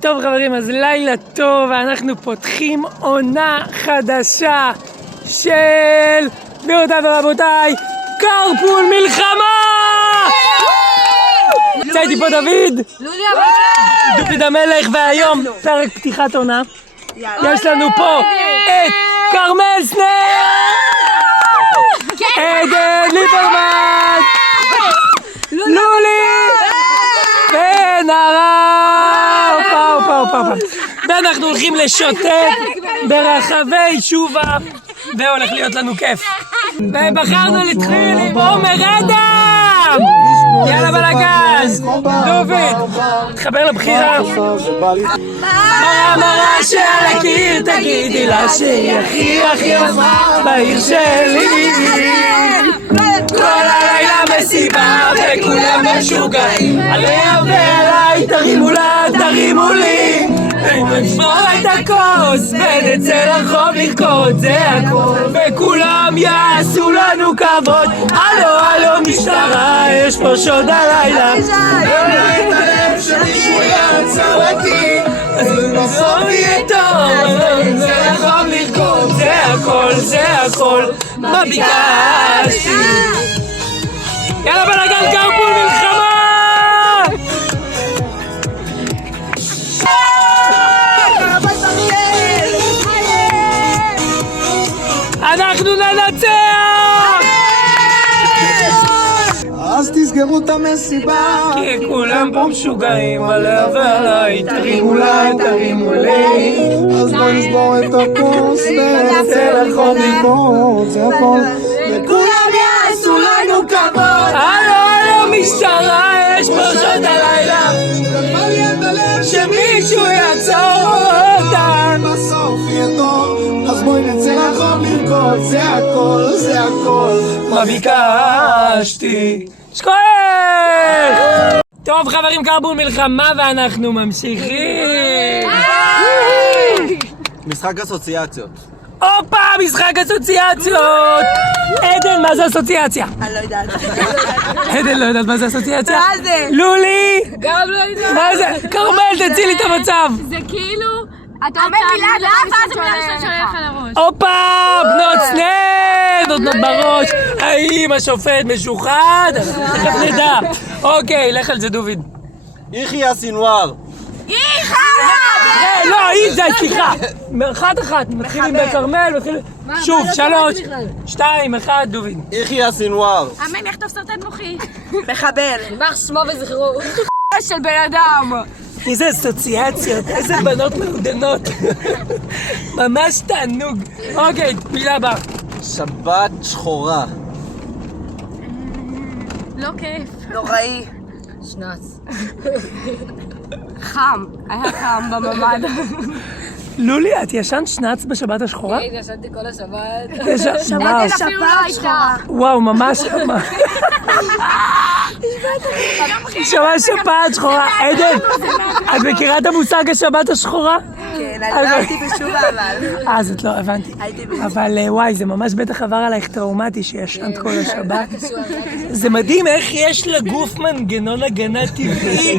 טוב חברים, אז לילה טוב, ואנחנו פותחים עונה חדשה של, גבירותיי ורבותיי, קרפול מלחמה! נמצא איתי פה דוד המלך, והיום פרק פתיחת עונה. יש לנו פה את כרמל סנר, עדן ליברמן, לולי בן הרב, ואנחנו הולכים לשוטט ברחבי שובה, והולך להיות לנו כיף. ובחרנו להתחיל עם עומר אדם! יאללה בלגז! דוד, תחבר לבחירה. מראה שעל הקיר תגידי לה שהיא הכי יפה בעיר שלי. כל הלילה מסיבה וכולם משוגעים עליה ועליי, תרימו לה, תרימו לי, נשבור את הכוס ונצא לרחוב לרקוד, זה הכל, וכולם יעשו לנו כבוד. הלו הלו משטרה, יש פה שוד הלילה, אולי את הלב שמישהו יעצור אותי, אז בסוף יהיה טוב, נצא לרחוב לרקוד, זה הכל, זה הכל, מה ביקשתי? יאללה בלגן, קרפול מלחמה! אנחנו ננצח! אז תסגרו את המסיבה, כי כולם פה משוגעים עליה ועליי, תרימו לה, תרימו לי, אז בוא נסבור את הכוס ונצא לרחוב לרקוד, זה הכל, וכולם יעשו לנו כבוד. הלו הלו משטרה, יש פה שוד הלילה, נפל לי את הלב שמישהו יעצור אותן, בסוף יהיה טוב, אז בואי נצא לרחוב לרקוד, זה הכל, זה הכל, מה ביקשתי? שכוח! טוב חברים, קרפול מלחמה ואנחנו ממשיכים! משחק אסוציאציות. הופה, משחק אסוציאציות! עדן, מה זה אסוציאציה? אני לא יודעת. עדן לא יודעת מה זה אסוציאציה? מה זה? לולי! גם לא יודעת. מה זה? כרמל, תצילי את המצב! זה כאילו, אתה אומר מילה ואז המילה הראשונה שהולך על הראש. הופה, בנות סנר! נותנות בראש! האם השופט משוחד? תכף נדע. אוקיי, לך על זה דוד. יחיא סינואר. לא, זה, סליחה. אחת, מתחילים בכרמל, מתחילים... שוב, 3, 2, 1, דוד. יחיא סינואר. אמן, יכתוב סרטן מוחי. מחבל. יימח שמו וזכרו. של בן אדם. איזה אסוציאציות, איזה בנות מעודנות. ממש תענוג. אוקיי, מילה הבאה. שבת שחורה. לא כיף. נוראי. שנץ. חם. היה חם בממד. לולי, את ישנת שנץ בשבת השחורה? כן, ישנתי כל השבת. וואו, אפילו לא הייתה. וואו, ממש... שבת שפעת שחורה. עדן, את מכירה את המושג השבת השחורה? כן, אני לא הייתי בשובה אבל. אז את לא, הבנתי. הייתי בשובה. אבל וואי, זה ממש בטח עבר עלייך טראומטי שישנת כל השבת. זה מדהים איך יש לגוף מנגנון הגנה טבעי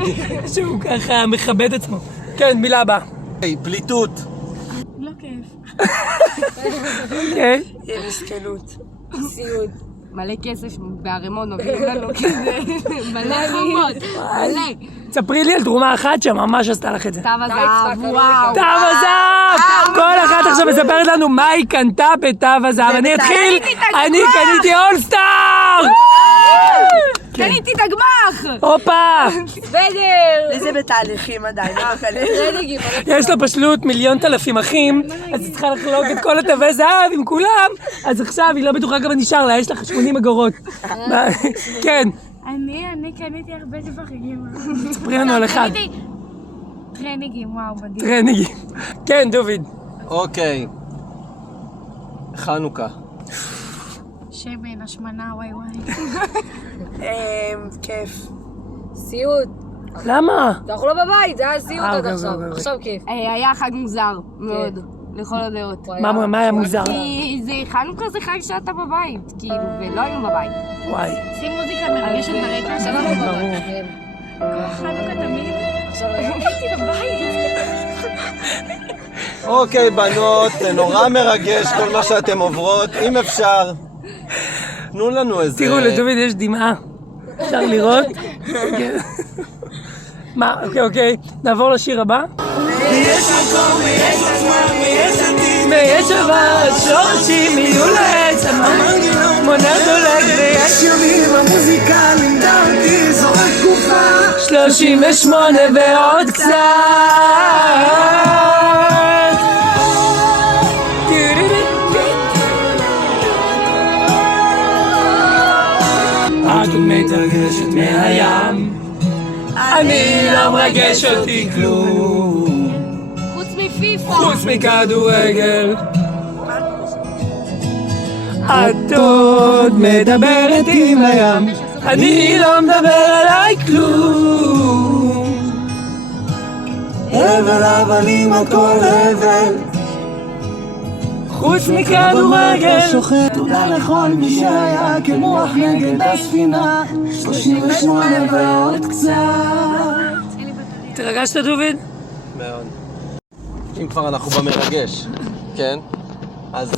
שהוא ככה מכבד עצמו. כן, מילה הבאה. פליטות. לא כיף. אוקיי. מסכנות. סיוד. מלא כסף בערימון מביאים לנו כזה. מלא חומות. מלא. ספרי לי על תרומה אחת שממש עשתה לך את זה. תו הזהב. וואו. תו הזהב! כל אחת עכשיו מספרת לנו מה היא קנתה בתו הזהב. אני אתחיל, אני קניתי אולסטאר! קניתי את הגמח. הופה! בדר. זה בתהליכים עדיין, לא קניתי. טרנינגים. יש לה פשוט 1,000,000 אחים, אז היא צריכה לחלוק את כל התווי זהב עם כולם, אז עכשיו היא לא בטוחה כמה נשאר לה, יש לך 80 אגורות. כן. אני קניתי הרבה דברים. ספרי לנו על אחד. קניתי טרנינגים, וואו, מדהים. טרנינגים. כן, דוד. אוקיי. חנוכה. שמן, השמנה, וואי וואי. כיף. סיוט. למה? אנחנו לא בבית, זה היה סיוט עד אוקיי, עכשיו. אוקיי. עכשיו כיף. היה חג מוזר, מאוד. לכל הדעות. מה היה מוזר? כי זה חנוכה זה חג שאתה בבית, כאילו, ולא היינו בבית. וואי. שים מוזיקה מרגשת ברקע שלנו בבית. חנוכה תמיד. עכשיו הייתי בבית. אוקיי, בנות, זה נורא מרגש כל מה שאתם עוברות. אם אפשר, תנו לנו איזה... תראו, לדוד יש דמעה. אפשר לראות? מה, אוקיי, נעבור לשיר הבא. ויש מקום, ויש עצמם, ויש עתיד, ויש אבל שורשים יהיו לעץ, המנגנון מונר דולק, ויש ימים המוזיקה לימדה אותי זו רק תקופה 38 ועוד קצת. את מתרגשת מהים, אני לא מרגש אותי כלום חוץ מפיפה. חוץ מכדורגל. את עוד מדברת עם הים, אני לא מדבר עליי כלום. הבל הבלים הכל הבל חוץ מכדורגל. שוחט תודה לכל מי שהיה כמוח נגד הספינה 38 ועוד קצת. התרגשת דוד? מאוד. אם כבר אנחנו במרגש, כן? אז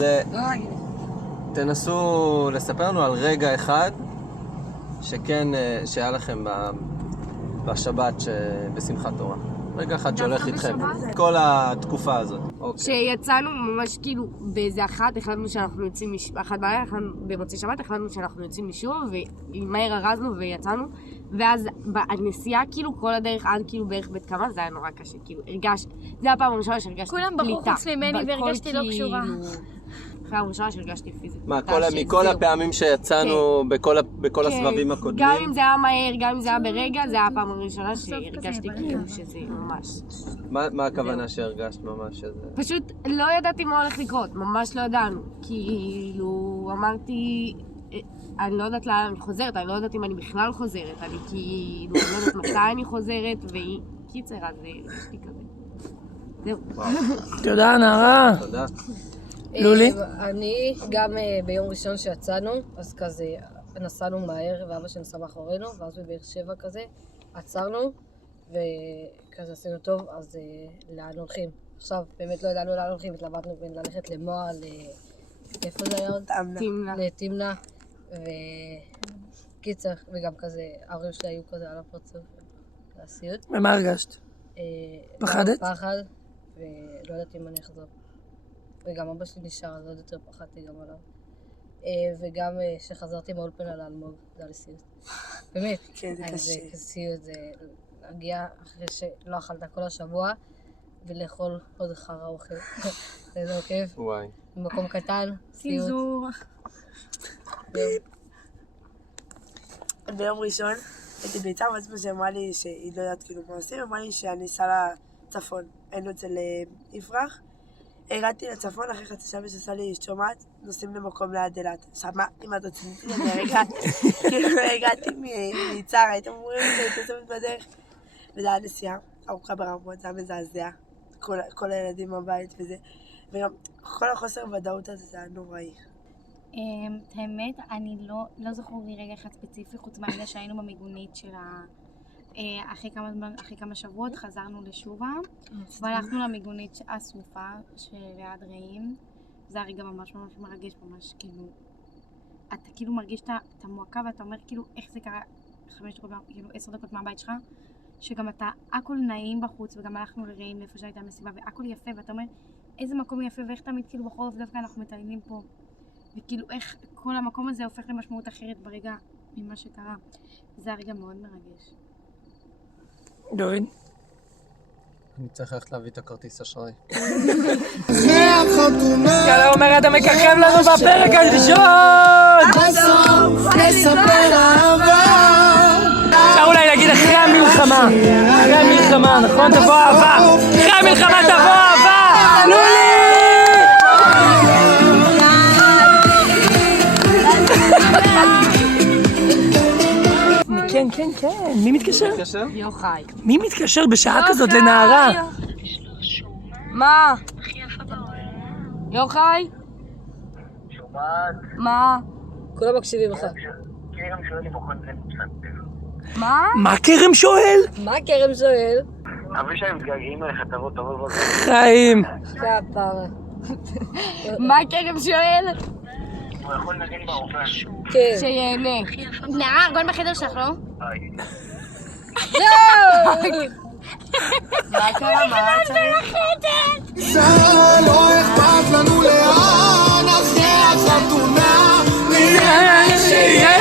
תנסו לספר לנו על רגע אחד שכן, שהיה לכם בשבת בשמחת תורה. רגע אחד שהולך איתכם, כל התקופה הזאת. שיצאנו ממש כאילו באיזה אחת, החלטנו שאנחנו יוצאים אחת בעיה, במוצאי שבת החלטנו שאנחנו יוצאים משום, ומהר ארזנו ויצאנו, ואז הנסיעה כאילו כל הדרך עד כאילו בערך בית קמה, זה היה נורא קשה, כאילו הרגשתי, זה הפעם הראשונה שהרגשתי פליטה. כולם בחרו חוץ ממני והרגשתי לא קשורה. אחרי הראשונה שהרגשתי פיזית. מה, מכל הפעמים שיצאנו בכל הסבבים הקודמים? גם אם זה היה מהר, גם אם זה היה ברגע, זה היה הפעם הראשונה שהרגשתי כאילו שזה ממש. מה הכוונה שהרגשת ממש? פשוט לא ידעתי מה הולך לקרות, ממש לא ידענו. כאילו, אמרתי, אני לא יודעת לאן אני חוזרת, אני לא יודעת אם אני בכלל חוזרת, אני כאילו, אני לא יודעת מתי אני חוזרת, והיא קיצר, אז הרגשתי כזה. זהו. תודה נערה. תודה. לולי? אני גם ביום ראשון שיצאנו, אז כזה נסענו מהר ואבא שנסע מאחורינו, ואז בבאר שבע כזה עצרנו וכזה עשינו טוב, אז לאן הולכים? עכשיו באמת לא ידענו לאן הולכים, התלבטנו בין ללכת למוע, איפה זה היה עוד? לתמנה. וקיצר, וגם כזה ההורים שלי היו כזה על הפרצוף, זה הסיוט. ומה הרגשת? פחדת? פחד, ולא ידעתי אם אני אחזור. וגם אבא שלי נשאר, אז עוד יותר פחדתי גם עליו. וגם שחזרתי מהאולפנה לאלמוג, זה היה לסיוט. באמת. כן, זה קשה. זה סיוט, זה להגיע אחרי שלא אכלת כל השבוע, ולאכול עוד חרא אוכל. זה לא כיף. וואי. במקום קטן, סיוט. סיזור. ביום ראשון הייתי ביצה, ואז מה שאמרה לי שהיא לא יודעת כאילו מה עושים, אמרה לי שאני אסע לצפון. היינו אצל יפרח. הגעתי לצפון, אחרי חצי שעה שעשה לי שומעת, נוסעים למקום ליד אילת. עכשיו מה, אם את רצינית, אני הגעתי מיצר, הייתם אומרים שהייתי עושה בדרך. וזה היה נסיעה ארוכה ברמות, זה היה מזעזע. כל הילדים בבית וזה. וגם כל החוסר ודאות הזה, זה היה נוראי. האמת, אני לא זוכר לי רגע אחד ספציפי, חוץ מהרגע שהיינו במיגונית של אחרי כמה שבועות חזרנו לשובה והלכנו למיגונית הסופה שליד רעים. זה הרגע ממש ממש מרגש, ממש כאילו אתה כאילו מרגיש את המועקה ואתה אומר כאילו איך זה קרה 5 דקות, כאילו 10 דקות מהבית שלך, שגם אתה הכל נעים בחוץ, וגם הלכנו לרעים לאיפה שהייתה מסיבה והכל יפה, ואתה אומר איזה מקום יפה ואיך תמיד כאילו בחורף דווקא אנחנו מטיילים פה, וכאילו איך כל המקום הזה הופך למשמעות אחרת ברגע ממה שקרה. זה הרגע מאוד מרגש. דוד? אני צריך ללכת להביא את הכרטיס אשראי. יאללה אומר, אתה מככב לנו בפרק הראשון! בסוף נספר אהבה. אפשר אולי להגיד אחרי המלחמה. אחרי המלחמה, נכון? תבוא אהבה. אחרי המלחמה תבוא אהבה! לולי! כן, כן, כן. מי מתקשר? יוחאי. מי מתקשר בשעה כזאת לנערה? מה? יוחאי? מה? כולם מקשיבים לך. מה? מה כרם שואל? מה כרם שואל? אבישי מתגעגעים אליך, תבוא. חיים. כפרה. מה כרם שואל? הוא יכול לנגן באופן. כן. שיהנה. נער, גול בחדר שלך, לא? מה קרה? מה צריך? זה לא אכפת לנו לאן אחרי החתונה נראה שיהיה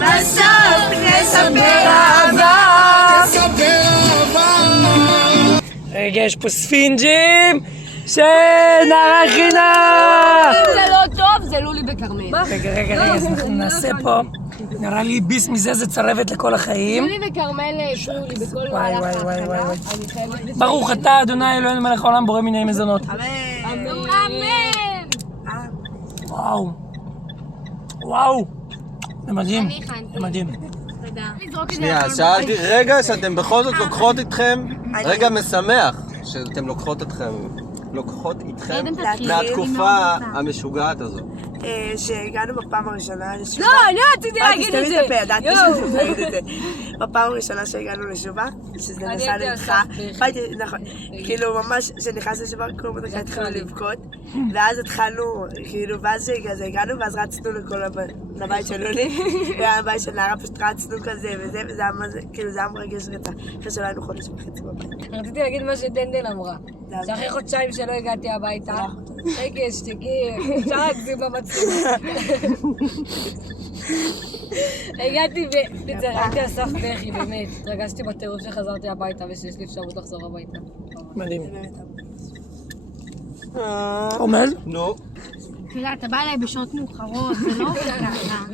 בסוף נספר אהבה. רגע, יש פה ספינג'ים שנערה חינם! אם זה לא טוב, זה לולי בכרמל. רגע, אז אנחנו נעשה פה, נראה לי ביס מזה זה צרבת לכל החיים. לולי וכרמל הפריעו לי בכל וואי, מהלך וואי, ההכנה. וואי. אני חייבת לציין. ברוך אתה, אדוני אלוהינו מלך העולם, בורא מיני מזונות. אמן! וואו. זה מדהים. אני הכנתי. זה מדהים. תודה. שנייה, אז שאלתי, רגע, שאתם בכל זאת לוקחות איתכם, רגע משמח, שאתם לוקחות איתכם עדן תתחיל. מהתקופה המשוגעת הזו. שהגענו בפעם הראשונה לשובה. לא, רציתי להגיד את זה. תסתמי את הפה, ידעתי שאני להגיד את זה. בפעם הראשונה שהגענו לשובה, שזה אני נסע הייתי לידך, על סף נכון, כאילו ממש כשנכנס לשובה, כל הזמן התחלנו לבכות, ואז התחלנו, כאילו, ואז הגענו, ואז רצנו לבית של לולי, והבית של נערה פשוט רצנו כזה וזה, וזה היה מה זה, כאילו זה היה מרגש רצח, אחרי שלא היינו חודש וחצי בבית. רציתי להגיד מה שדנדל אמרה. שאחרי חודשיים שלא הגעתי הביתה, רגע, שתקי, אפשר להגזים במצלמה. הגעתי ראיתי על סף בכי, באמת. התרגשתי בטירוף שחזרתי הביתה ושיש לי אפשרות לחזור הביתה. מדהים. עומד? נו. תראה, אתה בא אליי בשעות מאוחרות, זה לא עובד ככה.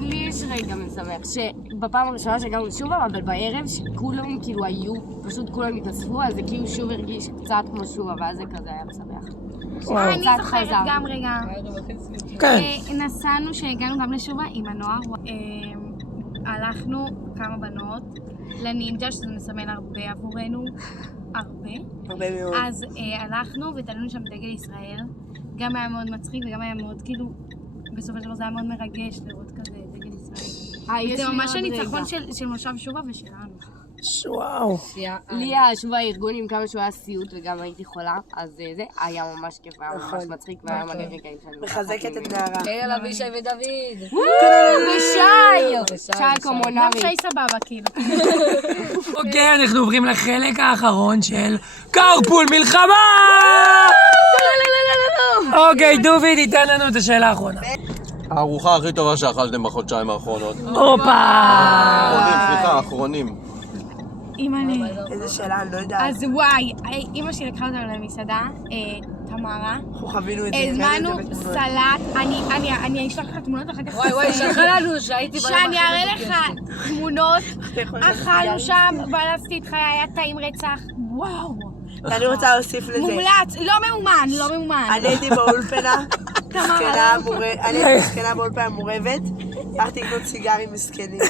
לי יש רגע משמח, שבפעם הראשונה שהגענו לשוב, אבל בערב שכולם כאילו היו, פשוט כולם התאספו, אז זה כאילו שוב הרגיש קצת כמו שוב, ואז זה כזה היה משמח. אני קצת זוכרת חזר. גם רגע. כן. נסענו שהגענו גם לשובה עם הנוער. הלכנו כמה בנות לנינג'ה, שזה מסמל הרבה עבורנו. הרבה מאוד. אז הלכנו ותלינו שם דגל ישראל. גם היה מאוד מצחיק וגם היה מאוד כאילו, בסופו של דבר זה היה מאוד מרגש לראות כזה דגל ישראל. זה ממש הניצחון של מושב שובה ושלנו. וואו. לי השוב הארגון עם כמה שהוא היה סיוט וגם הייתי חולה, אז זה היה ממש כיף, היה ממש מצחיק והיה מלא רגעים שאני מחזקת את נערה. כן, אבישי ודוד. שי קומונרי. גם שי סבבה כאילו. אוקיי, אנחנו עוברים לחלק האחרון של קרפול מלחמה! אוקיי, דוד ייתן לנו את השאלה האחרונה. הארוחה הכי טובה שאכלתם בחודשיים האחרונות. הופה! האחרונים. אימא'לה. איזה שאלה, אני לא יודעת. אז וואי, אמא שלי לקחה אותנו למסעדה, תמרה. אנחנו חווינו את זה. הזמנו סלט, אני אשלח לך תמונות אחר כך. וואי, שלחה לנו שהייתי בלמה. שאני אראה לך תמונות, אכלנו שם, בלצתי איתך, היה טעים רצח, וואו. אני רוצה להוסיף לזה. מומלץ, לא ממומן. אני הייתי באולפנה, אני הייתי מסכנה באולפנה מורבת, הלכתי לקנות סיגרים מסכנים.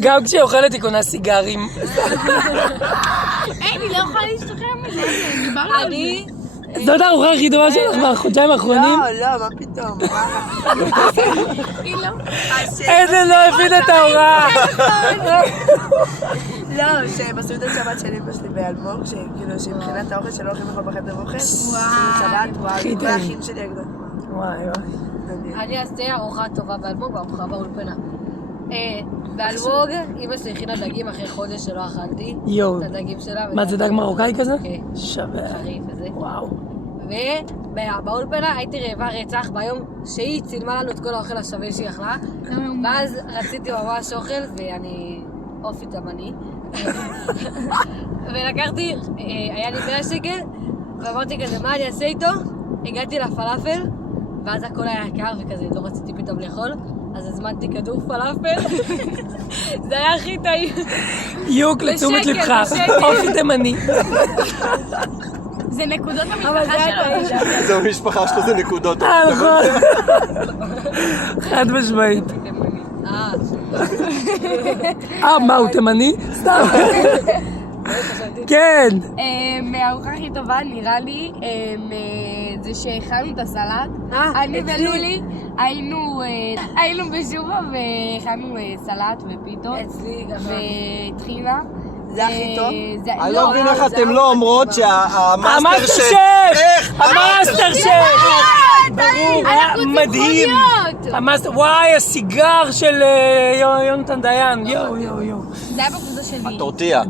גם כשהיא אוכלת היא קונה סיגרים. אני לא יכולה להשתחרר מזה, דיברנו על זה. זאת הארוחה הכי טובה שלך בחודשיים האחרונים? לא, מה פתאום? היא לא. עדן לא הבין את ההוראה. לא, שבסעודת שבת של אמא שלי באלמוג, שכאילו שמבחינת האוכל שלא הולכים לאכול בחדר אוכל, שבת, וואי, כל האחים שלי הגדול. וואי וואי. אני אעשה ארוחה טובה באלמוג וארוחה באולפנה. באלמוג, אמא שלי הכינה דגים אחרי חודש שלא אכלתי. יואו. את הדגים שלה. מה, זה דג מרוקאי כזה? כן. שווה. חריף וזה. וואו. ובאולפנה הייתי רעבה רצח ביום שהיא צילמה לנו את כל האוכל השווה שהיא אכלה. ואז רציתי ממש אוכל ואני אופי תימני. ולקחתי, היה לי 100 שקל ואמרתי כזה מה אני אעשה איתו? הגעתי לפלאפל ואז הכל היה יקר וכזה לא רציתי פתאום לאכול אז הזמנתי כדור פלאפל. זה היה הכי טעים. יוק לתשומת לבך. אופי תימני. זה נקודות במשפחה שלו. זה במשפחה שלו, זה נקודות. נכון. חד משמעית. מה, הוא תימני? סתם. כן. מהארוחה הכי טובה נראה לי זה שהכנו את הסלט. אני ולולי היינו בשובה והכנו סלט ופיתות אצלי גם. וטחינה. זה הכי טוב. אני לא מבין איך אתם לא אומרות שהמאסטר המאסטר שף... שף! איך? המאסטר שף! ברור, היה אנחנו מדהים. צמחוניות. המאסטר, וואי, הסיגר של יונתן דיין. יואו. זה היה בקבוצה שלי. טורטיה.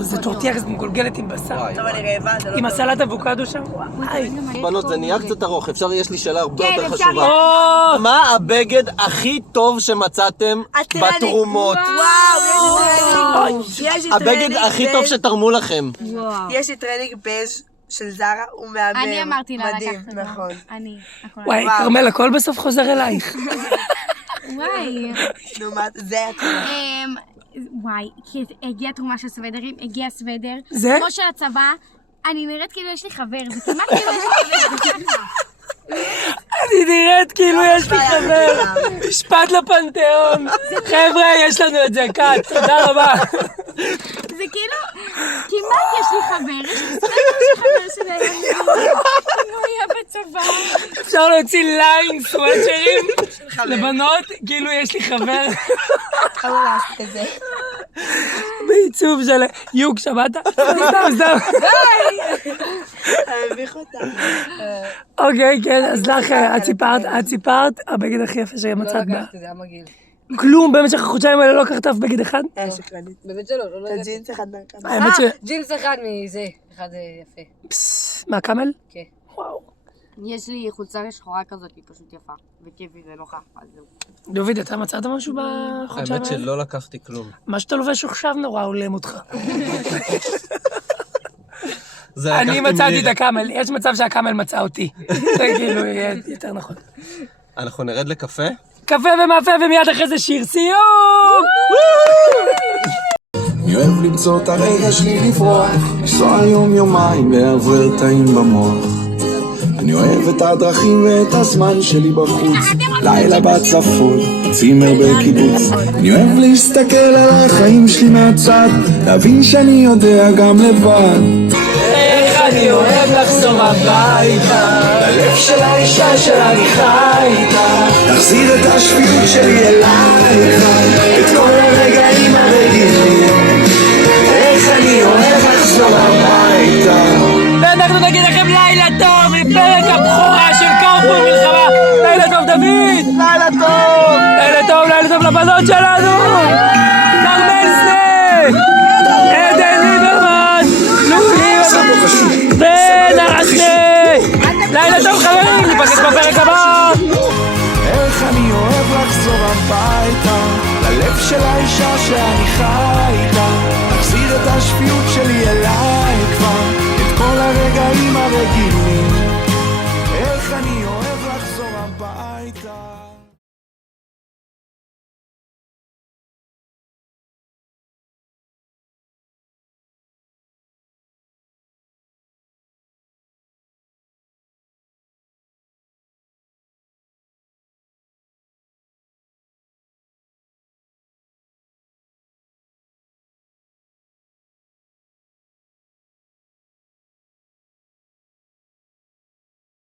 זה טורטיה כזאת מגולגלת עם בשר. טוב, אני רעבה, זה לא עם טוב. הסלט אבוקדו שם, וואי. בנות, זה נהיה קצת ארוך, יש לי שאלה הרבה כן, יותר אפשר. חשובה. או, מה הבגד הכי טוב שמצאתם הטרנינג. בתרומות? וואו, יש לי הבגד טרנינג הכי טוב בז'. שתרמו לכם. יש לי טרנינג בז' של זרה, הוא מהמם. אני אמרתי לה מדהים, לקחת את זה. נכון. אני. הכל וואי, וואו. כרמל, הכל בסוף חוזר אלייך. וואי. נו, מה, זה התרנינג. וואי, כי הגיעה תרומה של סוודרים, הגיע סוודר. זה? כמו של הצבא, אני נראית כאילו יש לי חבר, זה כמעט כאילו יש לי חבר, זה ככה. אני נראית כאילו יש לי חבר. משפט לפנתיאון. חבר'ה, יש לנו את זה, קאט. תודה רבה. זה כאילו, כמעט יש לי חבר, יש לי חבר שלהם. הוא היה בצבא. אפשר להוציא ליין סוואצ'רים לבנות, כאילו יש לי חבר. כמה לעשות את זה? בעיצוב של יוק, שמעת? סתם. אני מביך אותה. אוקיי, כן, אז לך, את סיפרת, הבגד הכי יפה לא שמצאת בה. לקחתי, זה היה מגעיל. כלום, במשך החודשיים האלה לא לקחת אף בגד אחד? שקרנית. באמת שלא, לא את לקחתי. הג'ינס אחד מהכמה. האמת ש... ג'ינס אחד מזה, אחד יפה. מהקאמל? כן. וואו. יש לי חולצה שחורה כזאת, היא פשוט יפה. וכיפי ונוחה, אז זהו. דוד, אתה מצאת משהו בחודשיים האמת האלה? שלא לקחתי כלום. מה שאתה לובש עכשיו נורא הולם אותך. זה אני לקחתי מצאתי את מירי. הקאמל, יש מצב שהקאמל מצא אותי. זה כאילו יהיה יותר נכון. אנחנו נרד לקפה? קפה ומאפה ומיד אחרי זה שיר סיום! אני אוהב למצוא את הרגע שלי לפרוח, לנסוע יום-יומיים, לעבר תאים במוח. אני אוהב את הדרכים ואת הזמן שלי בחוץ, לילה בצפון, צימר בקיבוץ. אני אוהב להסתכל על החיים שלי מהצד, להבין שאני יודע גם לבד. איך אני אוהב לחזור הביתה, ללב של האישה שאני חי איתה. תחזיר את השפיות שלי אלייך, את כל הרגעים הרגילים. איך אני אוהב לחזור הביתה. ואנחנו נגיד לכם לילה טוב מפרק הבכורה של קרפור מלחמה. לילה טוב דוד! לילה טוב! לילה טוב לבנות שלנו! כרמל סנה! עדן ליברמן! לולי ונעשה! לילה טוב חברים! ניפגש בפרק הבא! איך אני אוהב לחזור הביתה, ללב של האישה שאני חי איתה. תחזיר את השפיות שלי אליי.